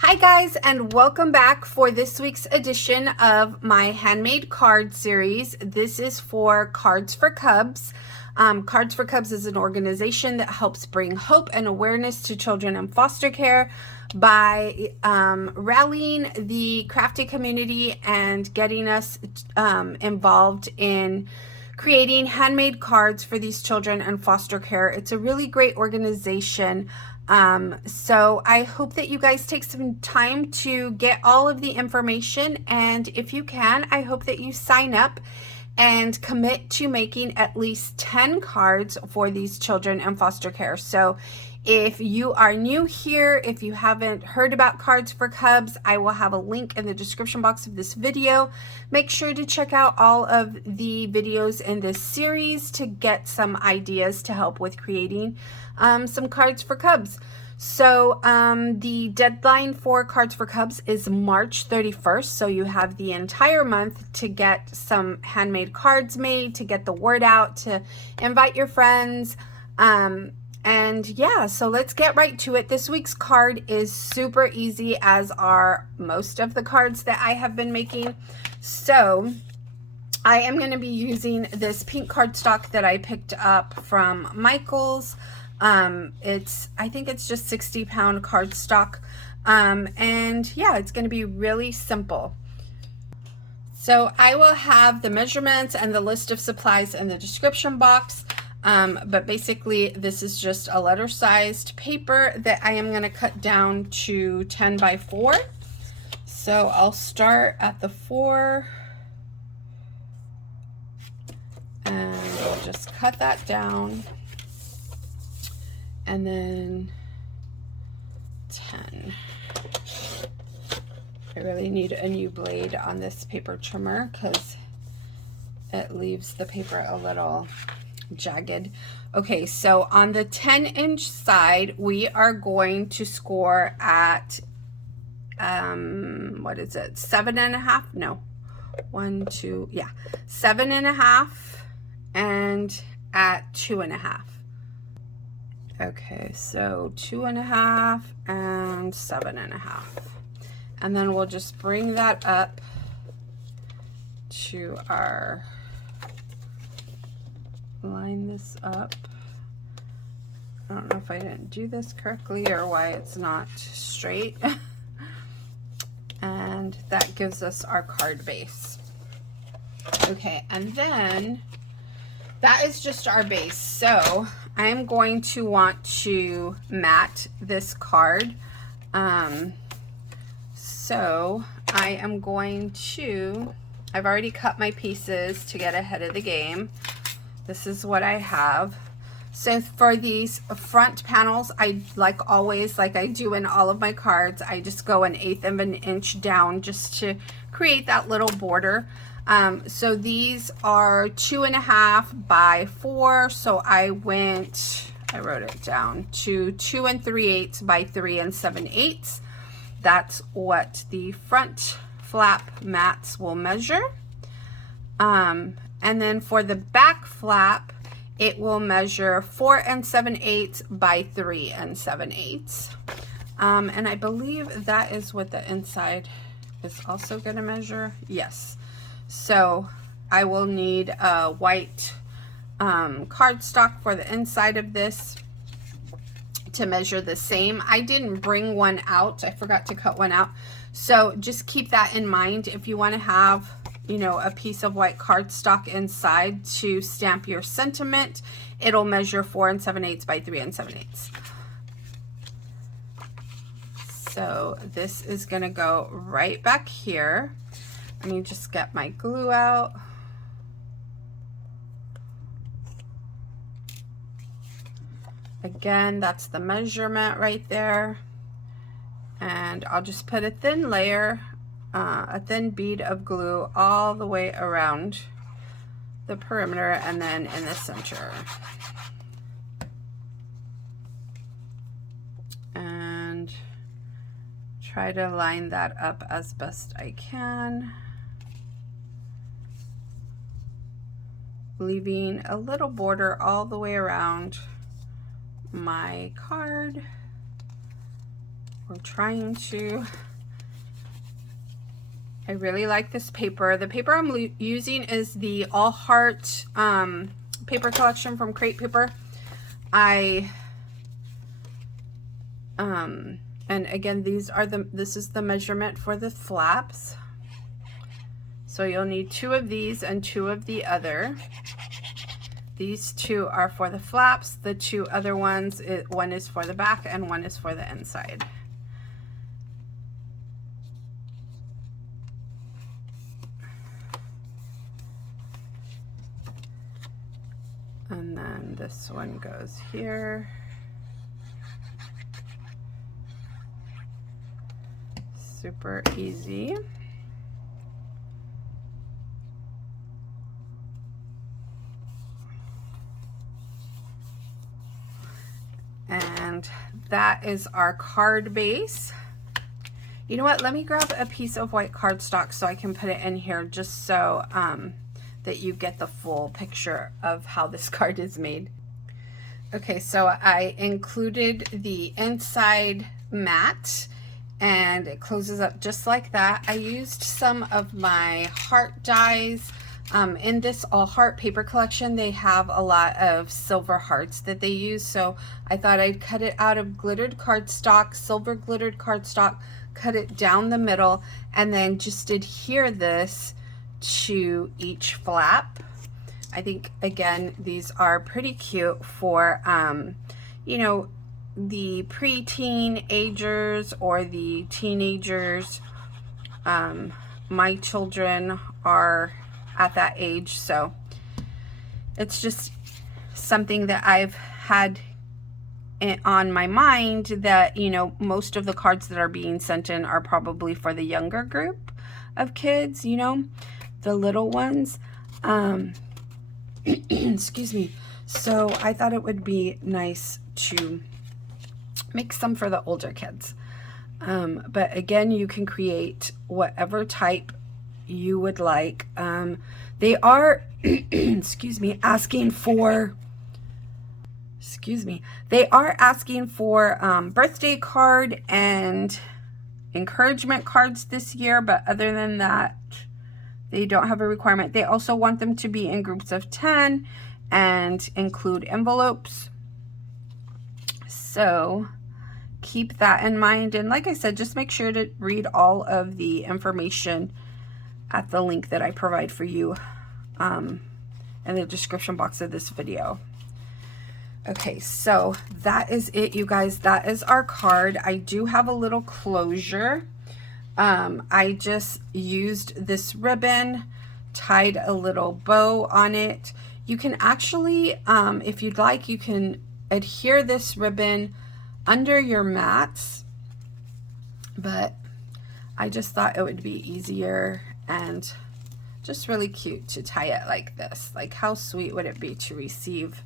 Hi guys, and welcome back for this week's edition of my handmade card series. This is for Cards for Cubs. Cards for Cubs is an organization that helps bring hope and awareness to children in foster care by rallying the crafty community and getting us involved in creating handmade cards for these children in foster care. It's a really great organization. So I hope that you guys take some time to get all of the information, and if you can, I hope that you sign up and commit to making at least 10 cards for these children in foster care. So if you are new here, if you haven't heard about Cards for Cubs, I will have a link in the description box of this video. Make sure to check out all of the videos in this series to get some ideas to help with creating some Cards for Cubs. So the deadline for Cards for Cubs is March 31st. So you have the entire month to get some handmade cards made, to get the word out, to invite your friends. And yeah, so let's get right to it. This week's card is super easy, as are most of the cards that I have been making. So I am going to be using this pink cardstock that I picked up from Michael's. I think it's just 60-pound cardstock. And yeah, it's going to be really simple. So I will have the measurements and the list of supplies in the description box. But basically this is just a letter-sized paper that I am going to cut down to 10 by 4. So I'll start at the 4 and I'll just cut that down, and then 10. I really need a new blade on this paper trimmer because it leaves the paper a little jagged. Okay, so on the 10-inch side, we are going to score at what is it, 7.5? No, 1, 2, yeah, 7.5, and at 2.5. Okay, so 2.5 and 7.5, and then we'll just bring that up to our, line this up. I don't know if I didn't do this correctly or why it's not straight. And that gives us our card base. Okay, and then that is just our base. So I'm going to want to mat this card. So I am going to, I've already cut my pieces to get ahead of the game. This is what I have. So for these front panels, I, like always, like I do in all of my cards, I just go 1/8 of an inch down just to create that little border. So these are 2.5 by 4. So I wrote it down to 2 3/8 by 3 7/8. That's what the front flap mats will measure. And then for the back flap, it will measure 4 7/8 by 3 7/8. And I believe that is what the inside is also going to measure. Yes. So I will need a white cardstock for the inside of this to measure the same. I didn't bring one out. I forgot to cut one out. So just keep that in mind if you want to have, you know, a piece of white cardstock inside to stamp your sentiment. It'll measure 4 7/8 by 3 7/8. So this is going to go right back here. Let me just get my glue out. Again, that's the measurement right there. And I'll just put a thin layer, a thin bead of glue all the way around the perimeter and then in the center. And try to line that up as best I can, leaving a little border all the way around my card. we're trying to, I really like this paper. The paper I'm using is the All Heart paper collection from Crate Paper. And again, this is the measurement for the flaps. So you'll need 2 of these and 2 of the other. These 2 are for the flaps. The 2 other ones, one is for the back and one is for the inside. And then this one goes here. Super easy. And that is our card base. You know what? Let me grab a piece of white cardstock so I can put it in here, just so that you get the full picture of how this card is made. Okay, so I included the inside mat, and it closes up just like that. I used some of my heart dies. In this All Heart paper collection, they have a lot of silver hearts that they use, so I thought I'd cut it out of glittered cardstock, silver glittered cardstock, cut it down the middle, and then just adhere this to each flap. I think, again, these are pretty cute for, you know, the pre-teenagers or the teenagers. My children are at that age, so it's just something that I've had on my mind, that, you know, most of the cards that are being sent in are probably for the younger group of kids, you know, the little ones. Excuse me. So I thought it would be nice to make some for the older kids. But again, you can create whatever type you would like. They are, excuse me, asking for, they are asking for birthday card and encouragement cards this year, but other than that, they don't have a requirement. They also want them to be in groups of 10 and include envelopes. So keep that in mind. And like I said, just make sure to read all of the information at the link that I provide for you in the description box of this video. Okay, so that is it, you guys. That is our card. I do have a little closure. I just used this ribbon, tied a little bow on it. You can actually, if you'd like, you can adhere this ribbon under your mats, but I just thought it would be easier and just really cute to tie it like this. Like, how sweet would it be to receive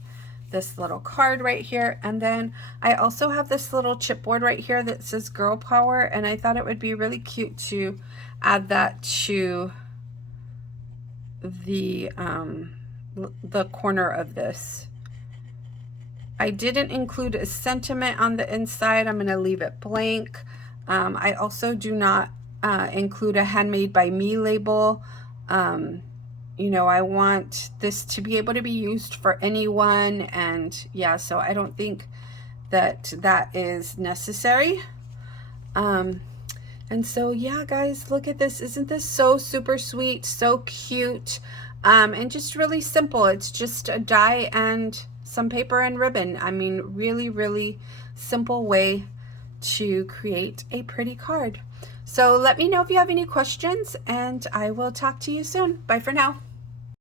this little card right here? And then I also have this little chipboard right here that says Girl Power, and I thought it would be really cute to add that to the corner of this. I didn't include a sentiment on the inside. I'm going to leave it blank. I also do not include a Handmade by Me label. You know, I want this to be able to be used for anyone, and yeah, so I don't think that that is necessary. And so yeah, guys, look at this. Isn't this so super sweet, so cute, and just really simple? It's just a die and some paper and ribbon. I mean, really, really simple way to create a pretty card. So let me know if you have any questions, and I will talk to you soon. Bye for now.